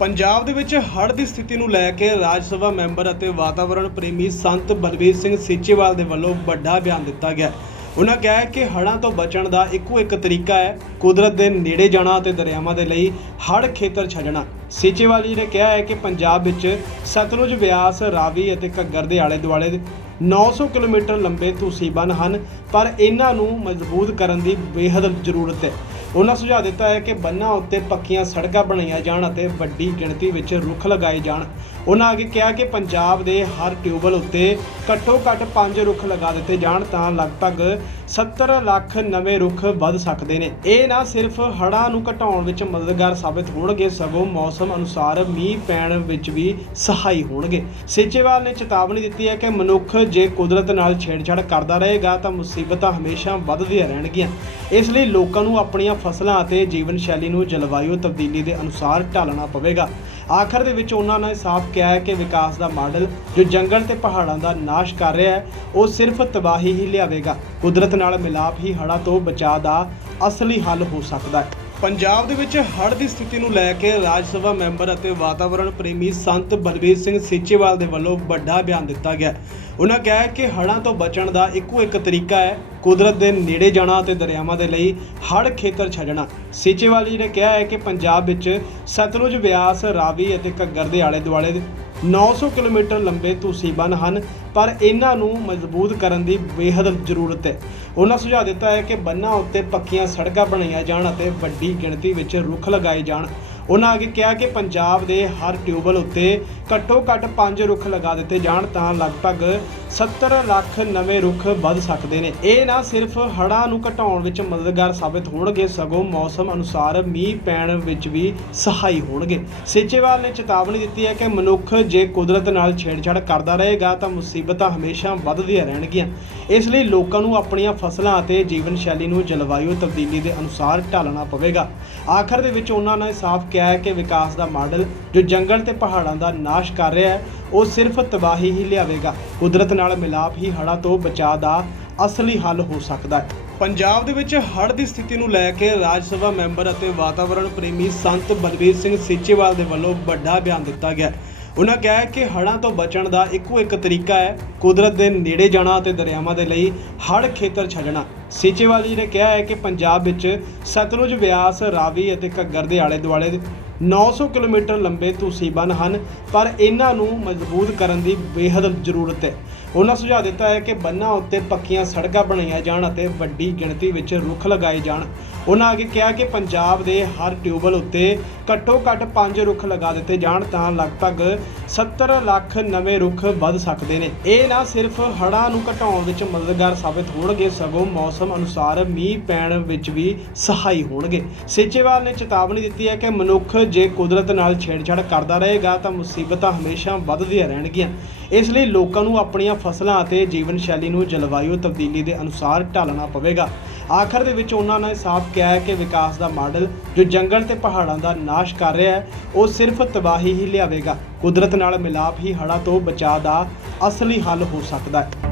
ਪੰਜਾਬ ਦੇ ਵਿੱਚ ਹੜ੍ਹ ਦੀ ਸਥਿਤੀ ਨੂੰ ਲੈ ਕੇ ਰਾਜ ਸਭਾ ਮੈਂਬਰ ਅਤੇ ਵਾਤਾਵਰਣ ਪ੍ਰੇਮੀ ਸੰਤ ਬਲਬੀਰ ਸਿੰਘ ਸੀਚੇਵਾਲ ਦੇ ਵੱਲੋਂ ਵੱਡਾ ਬਿਆਨ ਦਿੱਤਾ ਗਿਆ। ਉਹਨਾਂ ਕਿਹਾ ਕਿ ਹੜ੍ਹਾਂ ਤੋਂ ਬਚਣ ਦਾ ਇੱਕੋ ਇੱਕ ਤਰੀਕਾ ਹੈ, ਕੁਦਰਤ ਦੇ ਨੇੜੇ ਜਾਣਾ ਅਤੇ ਦਰਿਆਵਾਂ ਦੇ ਲਈ ਹੜ੍ਹ ਖੇਤਰ ਛੱਡਣਾ। ਸੀਚੇਵਾਲ ਜੀ ਨੇ ਕਿਹਾ ਹੈ ਕਿ ਪੰਜਾਬ ਵਿੱਚ ਸਤਲੁਜ ਬਿਆਸ, ਰਾਵੀ ਅਤੇ ਘੱਗਰ ਦੇ ਆਲੇ ਦੁਆਲੇ 900 ਕਿਲੋਮੀਟਰ ਲੰਬੇ ਤੁਸੀਂ ਬੰਨ ਹਨ, ਪਰ ਇਹਨਾਂ ਨੂੰ ਮਜ਼ਬੂਤ ਕਰਨ ਦੀ ਬੇਹੱਦ ਜ਼ਰੂਰਤ ਹੈ। ਉਹਨਾਂ ਸੁਝਾਅ ਦਿੱਤਾ ਹੈ ਕਿ ਬੰਨਾਂ ਉੱਤੇ ਪੱਕੀਆਂ ਸੜਕਾਂ ਬਣਾਈਆਂ ਜਾਣ ਅਤੇ ਵੱਡੀ ਗਿਣਤੀ ਵਿੱਚ ਰੁੱਖ ਲਗਾਏ ਜਾਣ। ਉਹਨਾਂ ਅੱਗੇ ਕਿਹਾ ਕਿ ਪੰਜਾਬ ਦੇ ਹਰ ਟਿਊਬਲ ਉੱਤੇ ਘੱਟੋ ਘੱਟ 5 ਰੁੱਖ ਲਗਾ ਦਿੱਤੇ ਜਾਣ ਤਾਂ ਲਗਭਗ 70 ਲੱਖ ਨਵੇਂ ਰੁੱਖ ਵੱਧ ਸਕਦੇ ਨੇ। ਇਹ ਨਾ ਸਿਰਫ ਹੜ੍ਹਾਂ ਨੂੰ ਘਟਾਉਣ ਵਿੱਚ ਮਦਦਗਾਰ ਸਾਬਿਤ ਹੋਣਗੇ, ਸਗੋਂ ਮੌਸਮ ਅਨੁਸਾਰ ਮੀਂਹ ਪੈਣ ਵਿੱਚ ਵੀ ਸਹਾਈ ਹੋਣਗੇ। ਸੀਚੇਵਾਲ ਨੇ ਚੇਤਾਵਨੀ ਦਿੱਤੀ ਹੈ ਕਿ ਮਨੁੱਖ ਜੇ ਕੁਦਰਤ ਨਾਲ ਛੇੜਛਾੜ ਕਰਦਾ ਰਹੇਗਾ ਤਾਂ ਮੁਸੀਬਤਾਂ ਹਮੇਸ਼ਾ ਵੱਧਦੀਆਂ ਰਹਿਣਗੀਆਂ। ਇਸ ਲਈ ਲੋਕਾਂ ਨੂੰ ਆਪਣੀਆਂ ਫਸਲਾਂ ਅਤੇ ਜੀਵਨ ਸ਼ੈਲੀ ਨੂੰ ਜਲਵਾਯੂ ਤਬਦੀਲੀ ਦੇ ਅਨੁਸਾਰ ਢਾਲਣਾ ਪਵੇਗਾ। ਆਖਰ ਦੇ ਵਿੱਚ ਉਹਨਾਂ ਨੇ ਸਾਫ਼ ਕਿਹਾ ਹੈ ਕਿ ਵਿਕਾਸ ਦਾ ਮਾਡਲ ਜੋ ਜੰਗਲ ਤੇ ਪਹਾੜਾਂ ਦਾ ਨਾਸ਼ ਕਰ ਰਿਹਾ ਹੈ, ਉਹ ਸਿਰਫ ਤਬਾਹੀ ਹੀ ਲਿਆਵੇਗਾ। ਕੁਦਰਤ ਨਾਲ ਮਿਲਾਪ ਹੀ ਹੜ੍ਹਾਂ ਤੋਂ ਬਚਾਅ ਦਾ ਅਸਲੀ ਹੱਲ ਹੋ ਸਕਦਾ ਹੈ। ਪੰਜਾਬ ਦੇ ਵਿੱਚ ਹੜ੍ਹ ਦੀ ਸਥਿਤੀ ਨੂੰ ਲੈ ਕੇ ਰਾਜ ਸਭਾ ਮੈਂਬਰ ਅਤੇ ਵਾਤਾਵਰਣ ਪ੍ਰੇਮੀ ਸੰਤ ਬਲਬੀਰ ਸਿੰਘ ਸੀਚੇਵਾਲ ਦੇ ਵੱਲੋਂ ਵੱਡਾ ਬਿਆਨ ਦਿੱਤਾ ਗਿਆ। ਉਹਨਾਂ ਕਿਹਾ ਕਿ ਹੜ੍ਹਾਂ ਤੋਂ ਬਚਣ ਦਾ ਇੱਕੋ ਇੱਕ ਤਰੀਕਾ ਹੈ, ਕੁਦਰਤ ਦੇ ਨੇੜੇ ਜਾਣਾ ਅਤੇ ਦਰਿਆਵਾਂ ਦੇ ਲਈ ਹੜ੍ਹ ਖੇਤਰ ਛੱਡਣਾ। ਸੀਚੇਵਾਲ ਜੀ ਨੇ ਕਿਹਾ ਹੈ ਕਿ ਪੰਜਾਬ ਵਿੱਚ ਸਤਲੁਜ ਬਿਆਸ, ਰਾਵੀ ਅਤੇ ਘੱਗਰ ਦੇ ਆਲੇ ਦੁਆਲੇ 900 ਕਿਲੋਮੀਟਰ ਲੰਬੇ ਤੁਸੀਂ ਹਨ। ਪਰ ਇਹਨਾਂ ਨੂੰ ਮਜ਼ਬੂਤ ਕਰਨ ਦੀ ਬੇਹੱਦ ਜ਼ਰੂਰਤ ਹੈ। ਉਹਨਾਂ ਸੁਝਾਅ ਦਿੱਤਾ ਹੈ ਕਿ ਬੰਨਾਂ ਉੱਤੇ ਪੱਕੀਆਂ ਸੜਕਾਂ ਬਣਾਈਆਂ ਜਾਣ ਅਤੇ ਵੱਡੀ ਗਿਣਤੀ ਵਿੱਚ ਰੁੱਖ ਲਗਾਏ ਜਾਣ। ਉਹਨਾਂ ਅੱਗੇ ਕਿਹਾ ਕਿ ਪੰਜਾਬ ਦੇ ਹਰ ਟਿਊਬਲ ਉੱਤੇ ਘੱਟੋ ਘੱਟ 5 ਰੁੱਖ ਲਗਾ ਦਿੱਤੇ ਜਾਣ ਤਾਂ ਲਗਭਗ 70 ਲੱਖ ਨਵੇਂ ਰੁੱਖ ਵੱਧ ਸਕਦੇ ਨੇ। ਇਹ ਨਾ ਸਿਰਫ ਹੜ੍ਹਾਂ ਨੂੰ ਘਟਾਉਣ ਵਿੱਚ ਮਦਦਗਾਰ ਸਾਬਿਤ ਹੋਣਗੇ, ਸਗੋਂ ਮੌਸਮ ਅਨੁਸਾਰ ਮੀਂਹ ਪੈਣ ਵਿੱਚ ਵੀ ਸਹਾਈ ਹੋਣਗੇ। ਸੀਚੇਵਾਲ ਨੇ ਚੇਤਾਵਨੀ ਦਿੱਤੀ ਹੈ ਕਿ ਮਨੁੱਖ ਜੇ ਕੁਦਰਤ ਨਾਲ ਛੇੜਛਾੜ ਕਰਦਾ ਰਹੇਗਾ ਤਾਂ ਮੁਸੀਬਤਾਂ ਹਮੇਸ਼ਾ ਵੱਧਦੀਆਂ ਰਹਿਣਗੀਆਂ। ਇਸ ਲਈ ਲੋਕਾਂ ਨੂੰ ਆਪਣੀਆਂ ਫਸਲਾਂ ਅਤੇ ਜੀਵਨ ਸ਼ੈਲੀ ਨੂੰ ਜਲਵਾਯੂ ਤਬਦੀਲੀ ਦੇ ਅਨੁਸਾਰ ਢਾਲਣਾ ਪਵੇਗਾ। ਆਖਰ ਦੇ ਵਿੱਚ ਉਹਨਾਂ ਨੇ ਸਾਫ਼ ਕਿਹਾ ਹੈ ਕਿ ਵਿਕਾਸ ਦਾ ਮਾਡਲ ਜੋ ਜੰਗਲ ਤੇ ਪਹਾੜਾਂ ਦਾ ਨਾਸ਼ ਕਰ ਰਿਹਾ ਹੈ, ਉਹ ਸਿਰਫ ਤਬਾਹੀ ਹੀ ਲਿਆਵੇਗਾ। ਕੁਦਰਤ ਨਾਲ ਮਿਲਾਪ ਹੀ ਹੜ੍ਹਾਂ ਤੋਂ ਬਚਾਅ ਦਾ ਅਸਲੀ ਹੱਲ ਹੋ ਸਕਦਾ ਹੈ। ਪੰਜਾਬ ਦੇ ਵਿੱਚ ਹੜ੍ਹ ਦੀ ਸਥਿਤੀ ਨੂੰ ਲੈ ਕੇ ਰਾਜ ਸਭਾ ਮੈਂਬਰ ਅਤੇ ਵਾਤਾਵਰਣ ਪ੍ਰੇਮੀ ਸੰਤ ਬਲਬੀਰ ਸਿੰਘ ਸੀਚੇਵਾਲ ਦੇ ਵੱਲੋਂ ਵੱਡਾ ਬਿਆਨ ਦਿੱਤਾ ਗਿਆ ਉਹਨਾਂ ਕਿਹਾ ਕਿ ਹੜ੍ਹਾਂ ਤੋਂ ਬਚਣ ਦਾ ਇੱਕੋ ਇੱਕ ਤਰੀਕਾ ਹੈ ਕੁਦਰਤ ਦੇ ਨੇੜੇ ਜਾਣਾ ਅਤੇ ਦਰਿਆਵਾਂ ਦੇ ਲਈ ਹੜ੍ਹ ਖੇਤਰ ਛੱਡਣਾ। ਸੀਚੇਵਾਲ ਜੀ ਨੇ ਕਿਹਾ ਹੈ ਕਿ ਪੰਜਾਬ ਵਿੱਚ ਸਤਲੁਜ ਵਿਆਸ ਰਾਵੀ ਅਤੇ ਘੱਗਰ ਦੇ ਆਲੇ ਦੁਆਲੇ 900 ਕਿਲੋਮੀਟਰ ਲੰਬੇ ਤੁਸੀਂ ਬੰਨ ਹਨ, ਪਰ ਇਹਨਾਂ ਨੂੰ ਮਜ਼ਬੂਤ ਕਰਨ ਦੀ ਬੇਹੱਦ ਜ਼ਰੂਰਤ ਹੈ। ਉਹਨਾਂ ਸੁਝਾਅ ਦਿੱਤਾ ਹੈ ਕਿ ਬੰਨਾਂ ਉੱਤੇ ਪੱਕੀਆਂ ਸੜਕਾਂ ਬਣਾਈਆਂ ਜਾਣ ਅਤੇ ਵੱਡੀ ਗਿਣਤੀ ਵਿੱਚ ਰੁੱਖ ਲਗਾਏ ਜਾਣ। ਉਹਨਾਂ ਅੱਗੇ ਕਿਹਾ ਕਿ ਪੰਜਾਬ ਦੇ ਹਰ ਟਿਊਬਲ ਉੱਤੇ ਘੱਟੋ ਘੱਟ 5 ਰੁੱਖ ਲਗਾ ਦਿੱਤੇ ਜਾਣ ਤਾਂ ਲਗਭਗ 70 ਲੱਖ ਨਵੇਂ ਰੁੱਖ ਵੱਧ ਸਕਦੇ ਨੇ। ਇਹ ਨਾ ਸਿਰਫ ਹੜ੍ਹਾਂ ਨੂੰ ਘਟਾਉਣ ਵਿੱਚ ਮਦਦਗਾਰ ਸਾਬਿਤ ਹੋਣਗੇ, ਸਗੋਂ ਮੌਸਮ ਮੌਸਮ ਅਨੁਸਾਰ ਮੀਂਹ ਪੈਣ ਵਿੱਚ ਵੀ ਸਹਾਈ ਹੋਣਗੇ। ਸੀਚੇਵਾਲ ਨੇ ਚੇਤਾਵਨੀ ਦਿੱਤੀ ਹੈ ਕਿ ਮਨੁੱਖ ਜੇ ਕੁਦਰਤ ਨਾਲ ਛੇੜਛਾੜ ਕਰਦਾ ਰਹੇਗਾ ਤਾਂ ਮੁਸੀਬਤਾਂ ਹਮੇਸ਼ਾ ਵੱਧਦੀਆਂ ਰਹਿਣਗੀਆਂ। ਇਸ ਲਈ ਲੋਕਾਂ ਨੂੰ ਆਪਣੀਆਂ ਫਸਲਾਂ ਅਤੇ ਜੀਵਨ ਸ਼ੈਲੀ ਨੂੰ ਜਲਵਾਯੂ ਤਬਦੀਲੀ ਦੇ ਅਨੁਸਾਰ ਢਾਲਣਾ ਪਵੇਗਾ। ਆਖਰ ਦੇ ਵਿੱਚ ਉਹਨਾਂ ਨੇ ਸਾਫ਼ ਕਿਹਾ ਹੈ ਕਿ ਵਿਕਾਸ ਦਾ ਮਾਡਲ ਜੋ ਜੰਗਲ ਤੇ ਪਹਾੜਾਂ ਦਾ ਨਾਸ਼ ਕਰ ਰਿਹਾ ਹੈ, ਉਹ ਸਿਰਫ ਤਬਾਹੀ ਹੀ ਲਿਆਵੇਗਾ। ਕੁਦਰਤ ਨਾਲ ਮਿਲਾਪ ਹੀ ਹੜ੍ਹਾਂ ਤੋਂ ਬਚਾਅ ਦਾ ਅਸਲੀ ਹੱਲ ਹੋ ਸਕਦਾ ਹੈ।